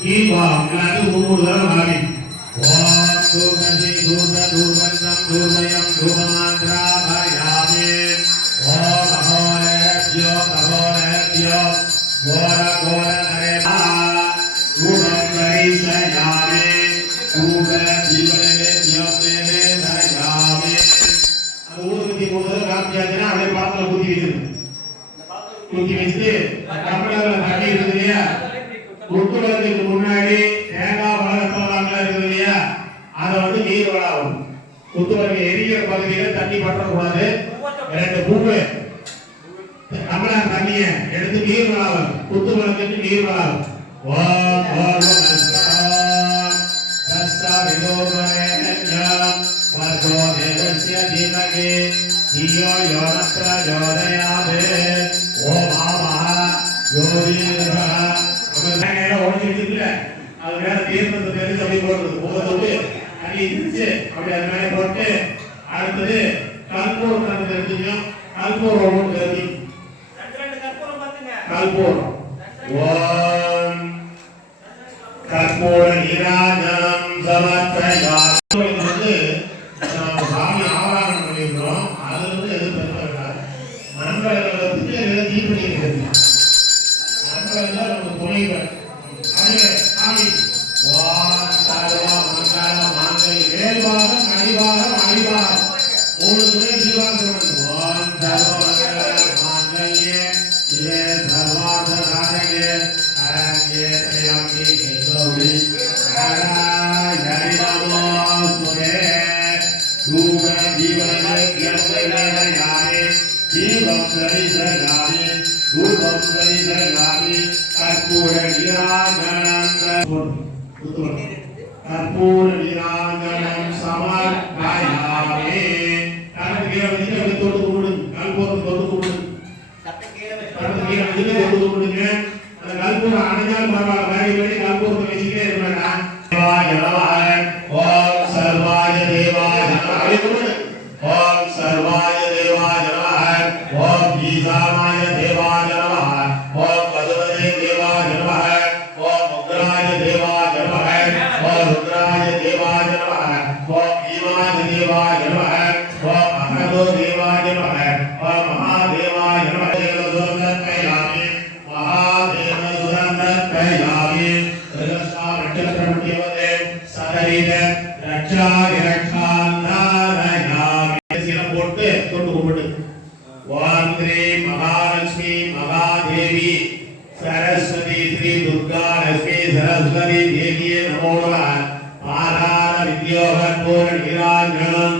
தீபம் எல்லாத்தையும் ஒவ்வொரு தடவை மாறி ஓம் தூர்வசி தூர்வ தூர்வந்தம் தூர்வயம் தூபமாந்திராபயாமே ஓம் அகோரேப்யோ அகோரேப்யோ கோர கோர நரேபா தூபம் கரிஷயாமே தூப ஜீவனே தியோதேவே தயாமே அந்த ஊதுபத்தி போடுறது காப்பியாச்சுன்னா அப்படியே பாத்திர ஊத்தி வச்சுட்டு கம்பளத்துல தண்ணி இருக்குது இல்லையா முத்துவதற்கு முன்னாடி தேங்காய் வளர்த்தவங்க இருக்குது இல்லையா அதை வந்து நீர் வளாகும் முத்துவதற்கு எரிகிற பகுதியில தண்ணி பற்றக்கூடாது ரெண்டு பூவு கம்பளம் தண்ணிய எடுத்து நீர் வளாகும் முத்துவதற்கு நீர் வளாகும் ஓம் ஓம் தஸ்ஸா விதோபரேண்யம் வர்கோ தேவஸ்ய தீமகி தியோ யோனத்ர ஜோதயாதே ஓம் ஆமஹ யோதீரஹ அவன் ஓடிச்சிட்டு அது மேல தீர்த்தத்தை தெரிஞ்சு அப்படி போடுறது போட்டு தண்ணி இருந்துச்சு அப்படி அது மேலே போட்டு அடுத்தது கல்பூரம் தண்ணி தெரிஞ்சுக்கணும் கல்பூரம் ஒன்று தெரிஞ்சு கல்பூரம் ஓம் கற்பூர நீராஜனம் சமர்ப்பயாமி வந்து சாமி ஆவாகனம் பண்ணியிருக்கிறோம் அது வந்து எதுவும் பெருமை இருக்காது நண்பர்களை பற்றி எதாவது தீப்பணி இருக்கிறது நண்பர்கள் நமக்கு துணைவர் அப்படியே சாமி ஓம் சர்வா மங்கள மாங்கல்ய வேல்பாகம் மணிபாகம் மணிபாகம் மூணு துணை ஜீவாசனம் ஓம் சர்வ மங்கள மாங்கல்ய இவே சர்வார்த்த சாதகே அரண்யே திரையாமி கேசௌரி நாராயணி நமோஸ்துதே தூப ஜீவனே க்யம்வையானே ஜீவம் தரிசகாமி தூபம் தரிசகாமி கற்பூர நீராஜனம் கற்பூர நீராஜனம் சமர்ப்பயாமி கற்பூர நீராஜனம் தொட்டு கும்பிடுங்க கற்பூரம் தொட்டு கும்பிடுங்க கொடுங்க அந்த கல்பூரம் அணைஞ்சாலும் பரவாயில்ல வேலை வேலை கல்பூரத்தை வச்சுட்டே இருப்பேன் ஓம் சர்வாய தேவாய ஓம் சர்வாய தேவாய ஓம் ஈசானாய தேவாய ஓம் பதுவதே தேவாய ஓம் உக்ராய தேவாய ஓம் ருத்ராய தேவாய ஓம் பீமாய தேவாய ஓம் அகதோ தேவாய ஓம் மகாதேவாய தேவதோதத்மயாமி மகாதேவ சுரந்தத்மயாமி ரகஸ்வா ரட்சத்ரமுட்யவதே சதரித ரட்சாதி ரட்சாந்தாரயாமி சிலம் போட்டு தொட்டு கும்பிடு ஓம் ஸ்ரீ மகாலட்சுமி மகாதேவி சரஸ்வதி ஸ்ரீ துர்கா லட்சுமி சரஸ்வதி தேவியே நமோ நமः ஆதார வித்யோகற்பூர நீராஜனம்